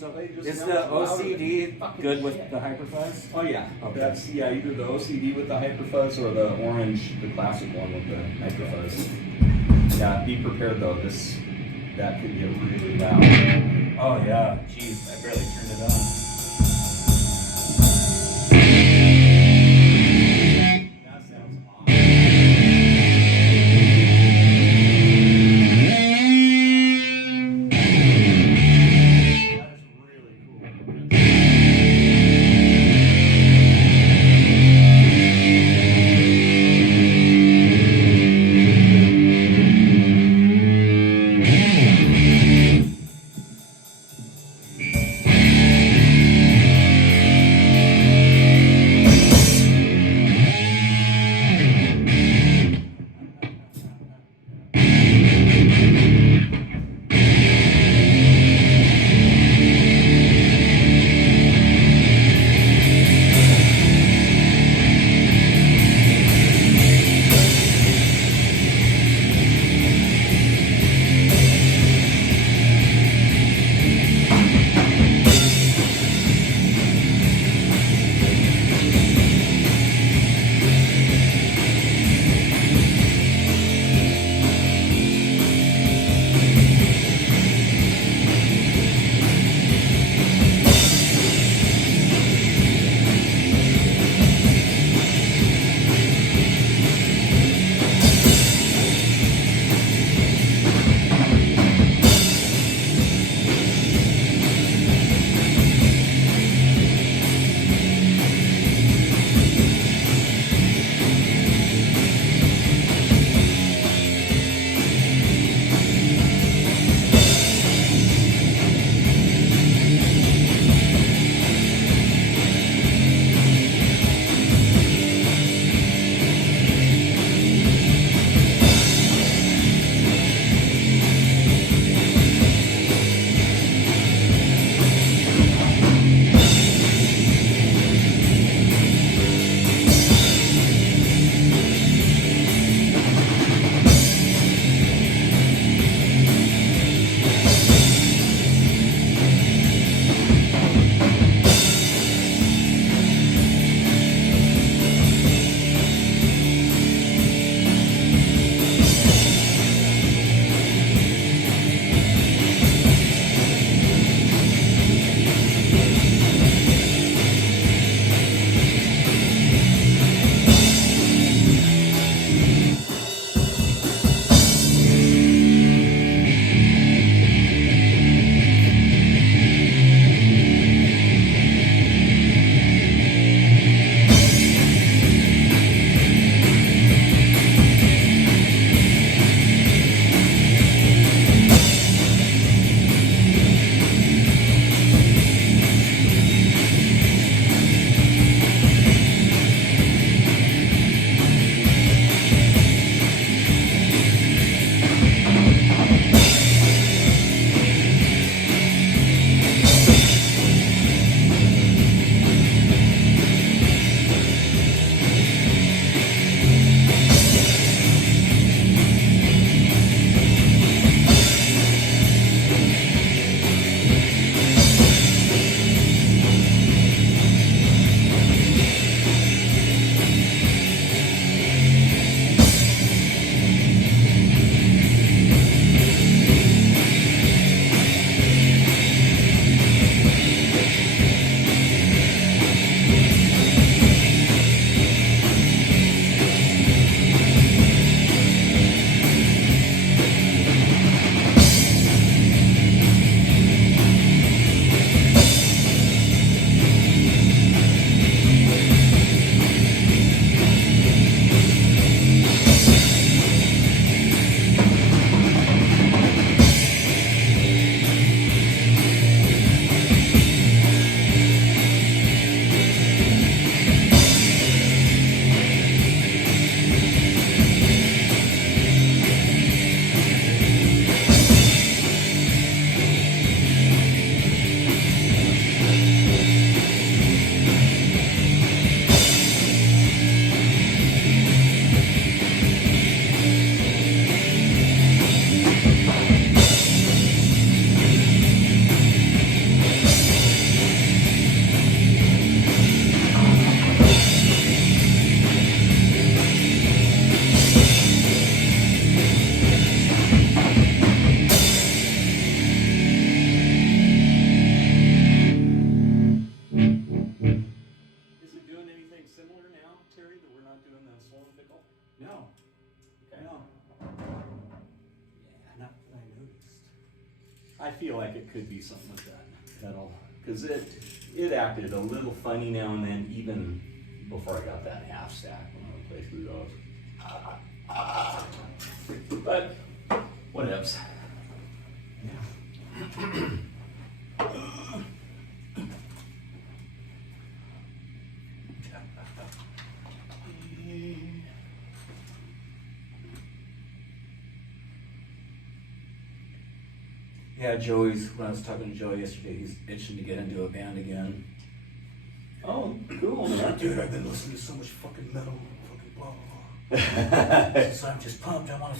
so they just Is sound the louder than OCD fucking good with shit. the hyperfuzz? Oh yeah, Okay. that's either the OCD with the hyperfuzz or the orange, the classic one with the hyperfuzz. Yeah, be prepared though. That could get really loud. Oh yeah, jeez, I barely turned it on. That sounds awesome. That is really cool. I feel like it could be something with that pedal, because it acted a little funny now and then, even before I got that half stack when I would play through those. But whatevs. Yeah, when I was talking to Joey yesterday, he's itching to get into a band again. Oh, cool, man. Dude, I've been listening to so much fucking metal, fucking blah, blah, blah. So I'm just pumped. I want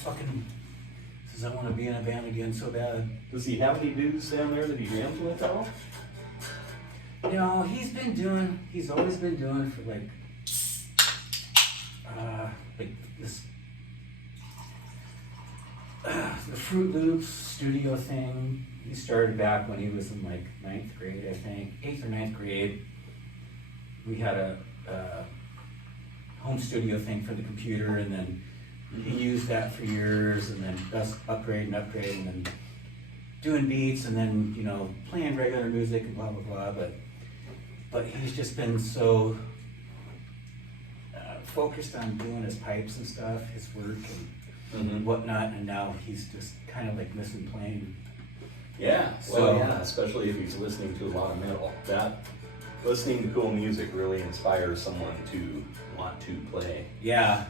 to be in a band again so bad. Does he have any dudes down there that he jams with at all? No, he's always been doing for like this, the Fruit Loops studio thing. He started back when he was in like 9th grade, I think, 8th or 9th grade. We had a home studio thing for the computer, and then he used that for years, and then us upgrade, and then doing beats, and then, you know, playing regular music and blah, blah, blah, but he's just been so focused on doing his pipes and stuff, his work and whatnot, and now he's just kind of like missing playing. Yeah, So, yeah, especially if he's listening to a lot of metal. Listening to cool music really inspires someone to want to play. Yeah.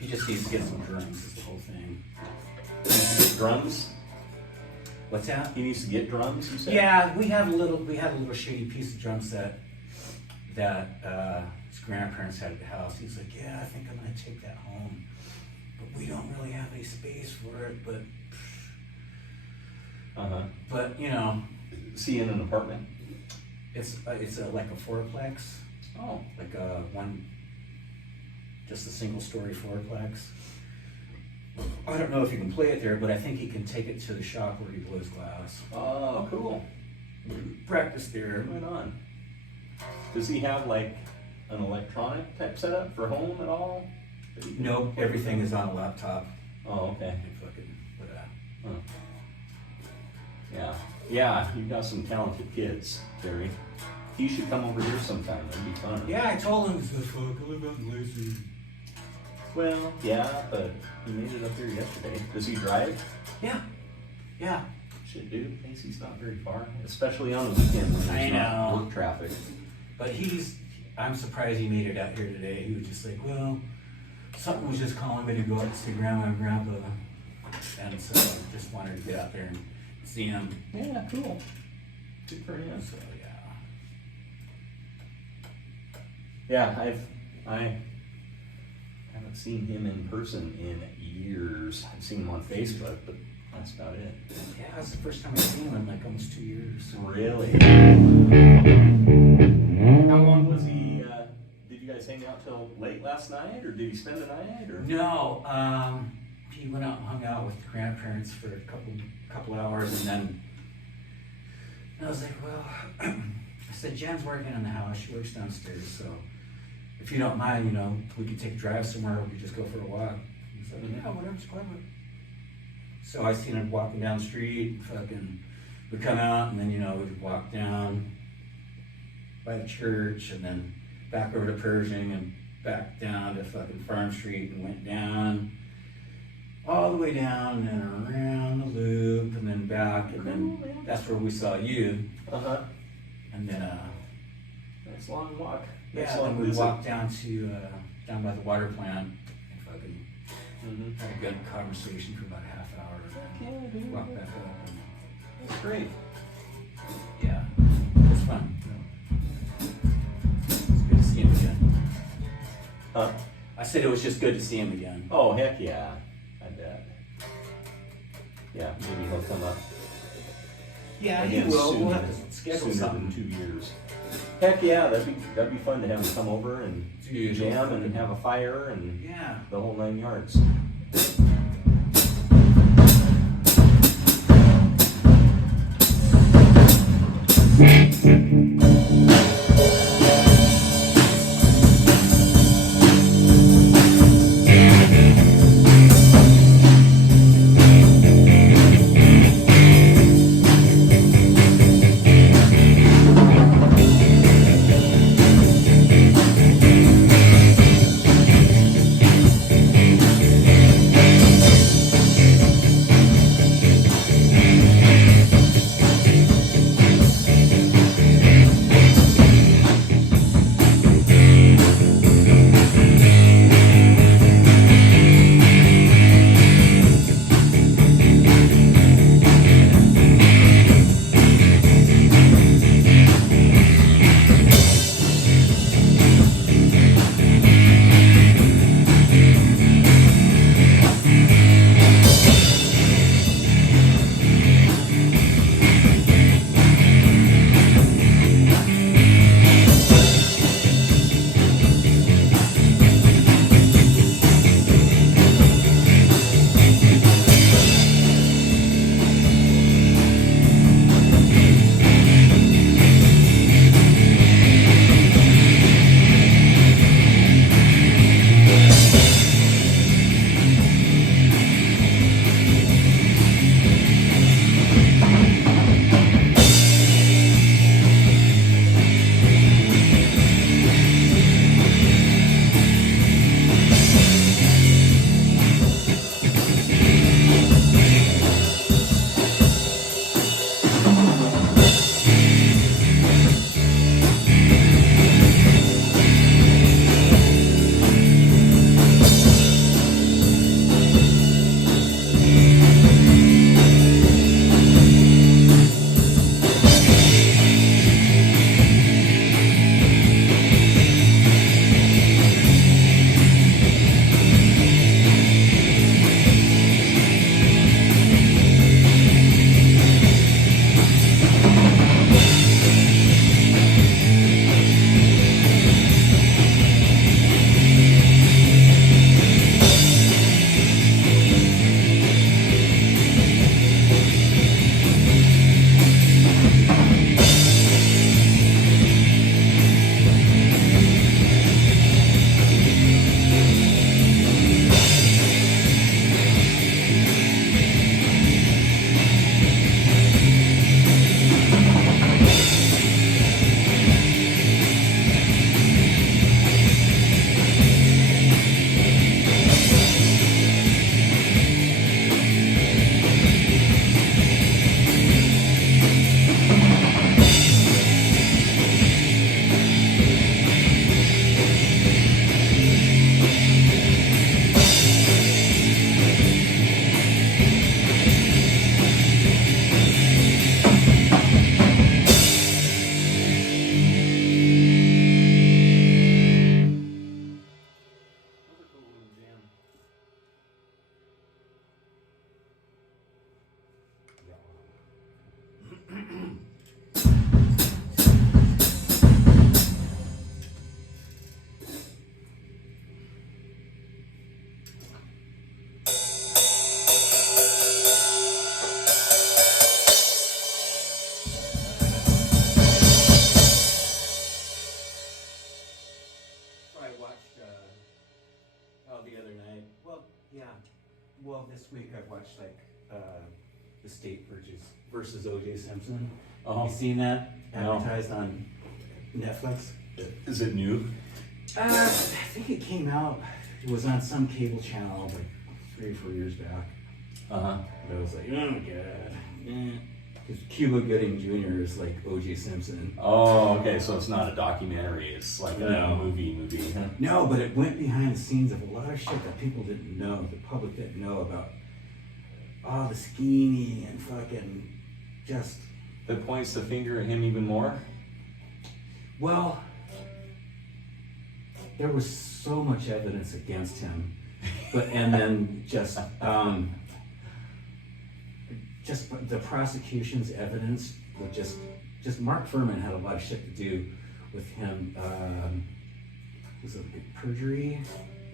He just needs to get some drums, is the whole thing. Drums? What's that? He needs to get drums, you said? Yeah, we had a little shitty piece of drum set that his grandparents had at the house. He's like, yeah, I think I'm gonna take that home, but we don't really have any space for it. But you know, is he in an apartment? it's like a fourplex. Oh, Like just a single story fourplex. I don't know if he can play it there, but I think he can take it to the shop where he blows glass. oh, cool. Practice there. Right on. Does he have like an electronic type setup for home at all? Nope, everything is on a laptop. Oh, okay. And fucking, Huh. Yeah, you've got some talented kids, Terry. He should come over here sometime. That'd be fun. yeah, I told him, he said, fuck, I live out in Lacey. Well, yeah, but he made it up here yesterday. Does he drive? Yeah. Shit, dude. Lacey's not very far, especially on the weekend when I there's not know. work traffic. But I'm surprised he made it out here today. He was just like, well, something was just calling me to go out to see Grandma and Grandpa. And so I just wanted to get out there and see him. Yeah, cool. Good for him. So, yeah. Yeah, I haven't seen him in person in years. I've seen him on Facebook, but that's about it. Yeah, that's the first time I've seen him in like almost 2 years. Really? How long was he, did you guys hang out till late last night, or did he spend the night, or? No, he went out and hung out with the grandparents for a couple hours, and then I was like, well, I said, Jen's working in the house, she works downstairs, so if you don't mind, you know, we could take a drive somewhere, we could just go for a walk. He's like, yeah, whatever, it's fine. So I seen him walking down the street, we'd come out, and then, you know, we'd walk down by the church, and then back over to Pershing, and back down to fucking Farm Street, and went down, all the way down, and then around the loop, and then back, and then that's where we saw you. And then, Nice long walk. yeah, then we walked down to, down by the water plant, and fucking had a good conversation for about a half hour, and Yeah, dude. walked back up, and That's great. yeah, it was fun. It's good to see him again. Huh? I said it was just good to see him again. Oh, heck yeah. I bet. Yeah, maybe he'll come up Yeah, again he will. sooner, We'll have to schedule sooner something. than 2 years. Heck yeah, that'd be fun to have him come over and Dude, jam and have a fire and Yeah. the whole 9 yards. Well, this week I watched like the state versus O.J. Simpson. Oh. You seen that No. advertised on Netflix? Is it new? I think it came out. It was on some cable channel like 3 or 4 years back. Uh-huh. But I was like, oh god. Because Cuba Gooding Jr. is like O.J. Simpson. Oh, okay, so it's not a documentary, it's like a No. movie. Huh? No, but it went behind the scenes of a lot of shit that people didn't know, the public didn't know about. All the scheming and fucking just. That points the finger at him even more? Well, there was so much evidence against him, and then just the prosecution's evidence would just Mark Furman had a lot of shit to do with him. Was it perjury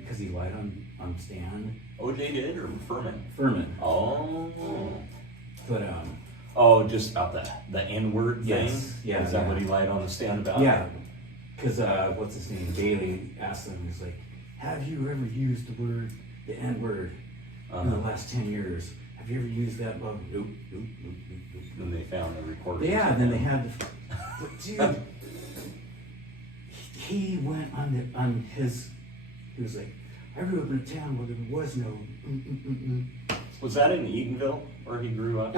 because he lied on stand? OJ did, or Furman? Furman, Oh. but Oh, just about the N-word thing? Yes, yeah, Is that yeah. what he lied on the stand about? yeah, because what's his name? Bailey asked him, he's like, "Have you ever used the N-word in the last 10 years? Have you ever used that?" Well, nope. Then they found the recording. Yeah, and then they had to, but dude, he went on his, he was like, "I grew up in a town where there was no Was that in Eatonville, where he grew up?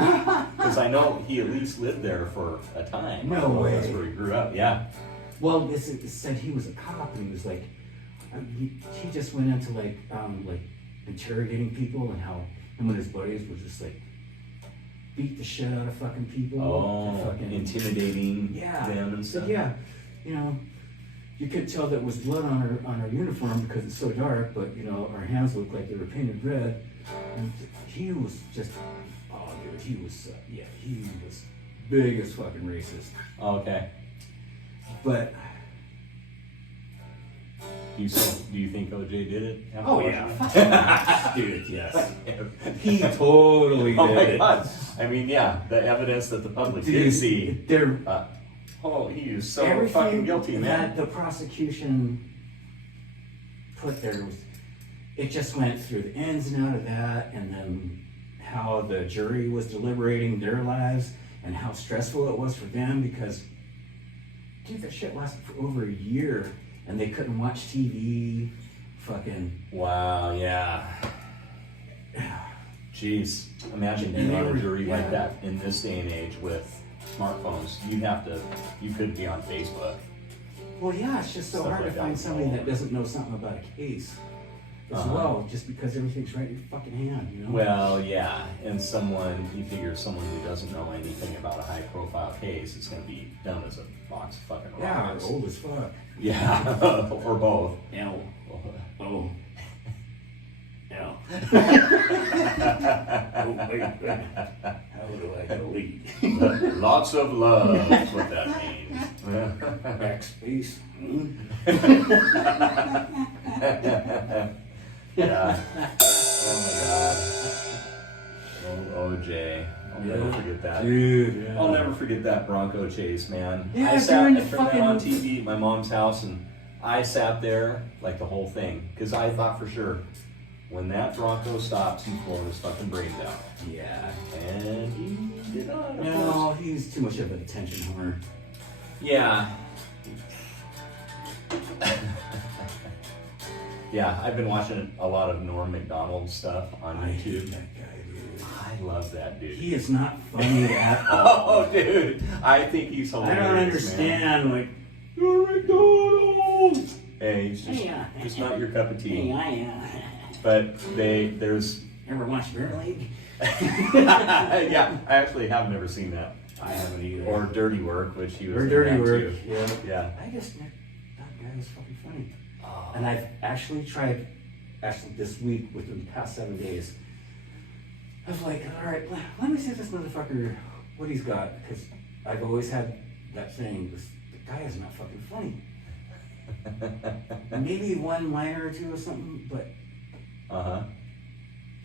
Because I know he at least lived there for a time. No I don't know if way. That's where he grew up, yeah. Well, it said he was a cop, and he was like, he just went into like interrogating people, and how him and his buddies would just like beat the shit out of fucking people. and Oh, fucking intimidating Yeah. them and So stuff. yeah, you know, you could tell that was blood on our uniform because it's so dark, but you know, our hands looked like they were painted red. And he was just, oh dude, he was big as fucking racist. Okay. But Do you think OJ did it? after oh watching yeah, it? dude, yes, he totally Oh did my it. God! I mean, yeah, the evidence that the public did Dude, see. They're Oh, he is so everything fucking guilty, man. that the prosecution put there was, it just went through the ins and out of that, and then how the jury was deliberating their lives and how stressful it was for them because, dude, that shit lasted for over a year and they couldn't watch TV. Fucking Wow, yeah. Jeez, imagine being And they on a were- jury yeah. like that in this day and age with smartphones. You couldn't be on Facebook. well, yeah, it's just so Stuff hard like to find that. somebody that doesn't know something about a case as Uh-huh. well, just because everything's right in your fucking hand, you know. Well, yeah, and you figure someone who doesn't know anything about a high profile case is going to be dumb as a box of fucking yeah, rocks. old as fuck. Yeah, or both. L. Oh. L. Oh, wait. How do I delete? Lots of love is what that means. Backspace. Yeah. Oh my God. Oh, OJ. I'll never forget that. Dude, yeah. I'll never forget that Bronco chase, man. Yeah, I sat during and the turned that on fucking- TV at my mom's house, and I sat there like the whole thing because I thought for sure when that Bronco stops, he's blowing his fucking brains out. Yeah. And he did not. Of course. No, he's too much of an attention whore. Yeah. Yeah, I've been watching a lot of Norm Macdonald stuff on I hate YouTube. that guy, dude. I love that dude. He is not funny at all. Oh, dude, I think he's I hilarious. don't Man. understand, like, Norm Macdonald. Hey, he's just, Hey, just not your cup of tea. I But there's, ever watched Bear League? yeah, I actually have never seen that. I haven't either. Or Dirty Work, which he was Or in Dirty that Work, too. yeah. Yeah. I just, that guy was fucking funny. Oh. And I've actually tried, this week, within the past 7 days, I was like, all right, let me see if this motherfucker, what he's got, because I've always had that thing, the guy is not fucking funny. Maybe one liner or two or something, but Uh-huh.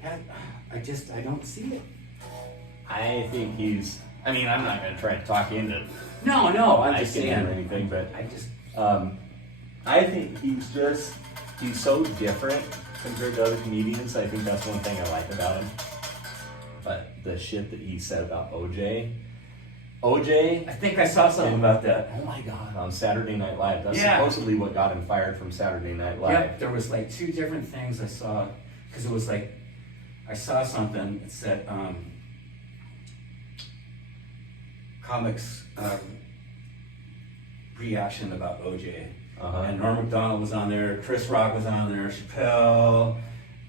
I don't see it. I think he's, I mean, I'm not going to try to talk you into No, I'm just liking him or saying. anything, but I just, I think he's so different compared to other comedians. I think that's one thing I like about him. But the shit that he said about OJ, I think I saw something about that. oh my God, on Saturday Night Live. That's Yeah. supposedly what got him fired from Saturday Night Live. Yep, there was like two different things I saw, because it was like, I saw something, it said, comics, reaction about OJ. Uh-huh. And Norm Macdonald was on there, Chris Rock was on there, Chappelle,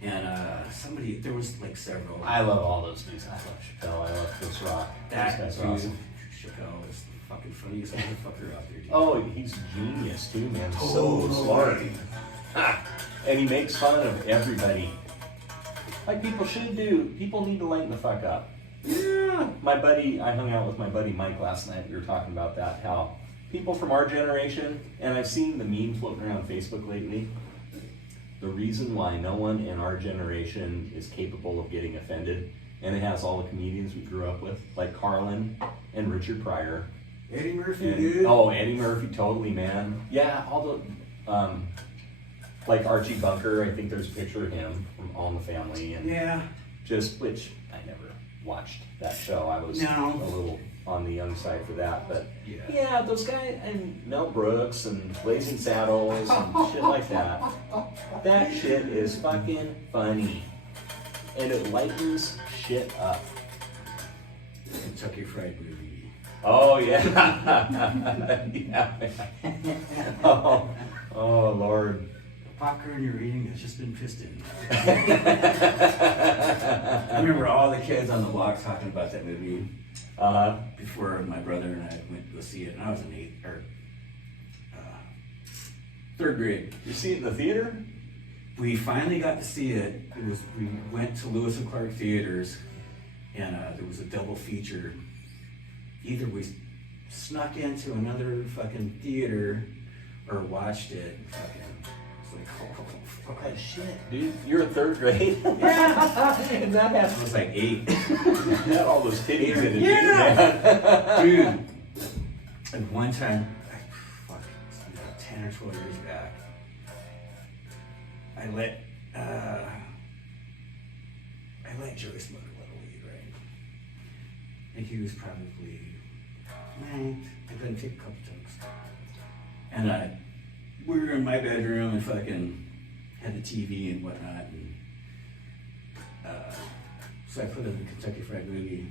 and somebody, there was like several. I love all those dudes. I love Chappelle. I love Chris Rock. That Those guys dude, are awesome. Chappelle is the fucking funniest motherfucker out there, dude. Oh, he's genius too, man. So Totally. smart. Ha! And he makes fun of everybody. Like people should do. People need to lighten the fuck up. Yeah. My buddy, I hung out with my buddy Mike last night. We were talking about that, how people from our generation, and I've seen the meme floating around Facebook lately, the reason why no one in our generation is capable of getting offended, and it has all the comedians we grew up with, like Carlin and Richard Pryor. Eddie Murphy, And- dude. oh, Eddie Murphy, totally, man. Yeah, all the, like Archie Bunker, I think there's a picture of him from All in the Family, and Yeah. just, which I never watched that show. I was No. a little on the young side for that, but Yeah. yeah, those guys, and Mel Brooks and Blazing Saddles and shit like that. That shit is fucking funny. And it lightens shit up. Kentucky Fried Movie. Oh, yeah. Yeah. Oh, oh, Lord. Popcorn you're eating has just been pissed in. I remember all the kids on the block talking about that movie before my brother and I went to go see it, and I was in third grade. You see it in the theater? We finally got to see it. We went to Lewis and Clark Theaters, and there was a double feature. Either we snuck into another fucking theater or watched it. Fucking, it's like, oh, fuck. Oh, shit, dude. You're in third grade? Yeah. And that I has was like 8. had all those titties in it, Yeah. Dude. And one time, fuck, 10 or 12 years back, I let Joey smoke a little weed, right? I think he was probably 9. I let him take a couple tokes. And we were in my bedroom and fucking had the TV and whatnot, and so I put in the Kentucky Fried Movie,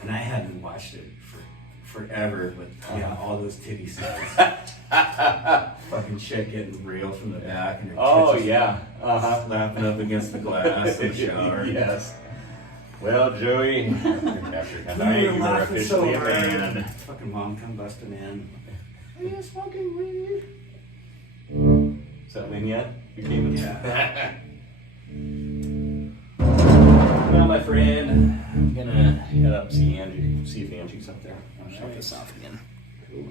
and I hadn't watched it for forever, but yeah, all those titty scenes. Fucking chick getting railed from the back, and her Oh, tits yeah. slapping up against the glass in the shower. Yes. Well, Joey, after We tonight, were you are laughing so officially a hard. man. Fucking mom come busting in. Are you smoking weed? Is that Lynn yet? You came in? Yeah. Well, my friend, I'm gonna head up see Angie, see if Angie's up there. I'll shut this off again. Cool.